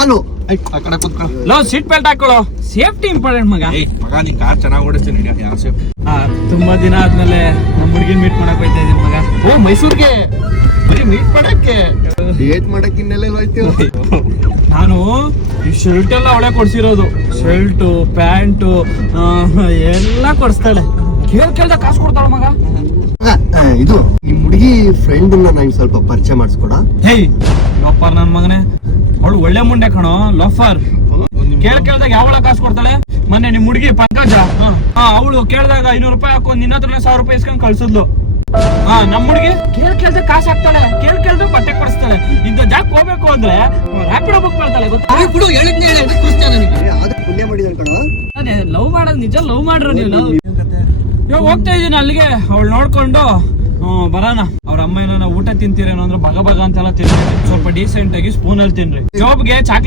ಹಾಲು ಆ ಕಡೆ ಕುತ್ಕೊ. ಲೋ ಸೀಟ್ ಬೆಲ್ಟ್ ಹಾಕೊಳ್ಳೋ, ಸೇಫ್ಟಿ ಇಂಪಾರ್ಟೆಂಟ್ ಮಗ. ಮಗ ನೀ ಕಾರ್ ಚೆನ್ನಾಗಿ ಓಡಿಸ್ತೀನಿ. ಯಾವ ಸೇಫ್? ತುಂಬಾ ದಿನ ಆದ್ಮೇಲೆ ನಮ್ಮ ಹುಡುಗಿನ ಮೀಟ್ ಮಾಡಕ್ ಹೋಯ್ತಾ ಇದೀನಿ ಮಗ. ಓ ಮೈಸೂರ್ಗೆ ಬರೀ ಮೀಟ್ ಮಾಡಕ್ಕೆ ಡೇಟ್ ಮಾಡಕ್ಕೆ ಇನ್ನೆಲ್ಲ ಹೋಯ್ತೀವಿ. ನಾನು ಈ ಶರ್ಟ್ ಎಲ್ಲ ಅವಳೆ ಕೊಡ್ಸಿರೋದು, ಶರ್ಟು ಪ್ಯಾಂಟು ಎಲ್ಲ ಕೊಡಿಸ್ತಾಳೆ. ಕೇಳ್ದ ಕಾಸು ಕೊಡ್ತಾಳ ಮಗ. ಇದು ನಿಮ್ ಹುಡುಗಿ ಫ್ರೆಂಡ್ ನಂಗೆ ಸ್ವಲ್ಪ ಪರಿಚಯ ಮಾಡಿಸ್ಕೊಡ. ಹೇಯ್ ಲೋಫರ್ ನನ್ ಮಗನೇ, ಅವಳು ಒಳ್ಳೆ ಮುಂಡೆ ಕಣೋ ಲೋಫರ್. ಕೇಳ್ದಾಗ ಯಾವಳ ಕಾಸು ಕೊಡ್ತಾಳೆ? ಮೊನ್ನೆ ನಿಮ್ ಹುಡುಗಿ ಪಂಕಜ, ಅವಳು ಕೇಳ್ದಾಗ 500 ರೂಪಾಯಿ ಹಾಕೊಂಡು ನಿನ್ನ ಹತ್ರ 1000 ರೂಪಾಯಿ ಇಸ್ಕೊಂಡ್ ಕಳ್ಸಿದ್ಲು. ನಮ್ ಹುಡುಗಿ ಕೇಳ್ದ ಕಾಸು ಹಾಕ್ತಾಳೆ, ಕೇಳ್ದ ಬಟ್ಟೆ ಕೊಡಿಸ್ತಾಳೆ. ಇಂಥ ಜಾಕ್ ಹೋಗ್ಬೇಕು ಅಂದ್ರೆ ರ್ಯಾಪಿಡೋ ಬುಕ್ ಮಾಡ್ತಾಳೆ ಗೊತ್ತಾ? ಪುಣ್ಯ ಮಾಡಿದಾರೆ ಕಣ. ಅದೇ ಲವ್ ಮಾಡೋದು ನಿಜ, ಲವ್ ಮಾಡ್ರ ನೀವು. ಇವಾಗ ಹೋಗ್ತಾ ಇದೀನಿ ಅಲ್ಲಿಗೆ, ಅವಳು ನೋಡ್ಕೊಂಡು ಬರೋಣ. ಅವ್ರ ಅಮ್ಮ ಏನೋ ಊಟ ತಿಂತೀರೇನೋ ಅಂದ್ರೆ ಬಗ ಅಂತೆಲ್ಲ ತಿನ್ರಿ, ಸ್ವಲ್ಪ ಡೀಸೆಂಟ್ ಆಗಿ ಸ್ಪೂನ್ ಅಲ್ಲಿ ತಿನ್ರಿ. ಜಾಬ್ಗೆ ಚಾಕ್ಲೇಟ್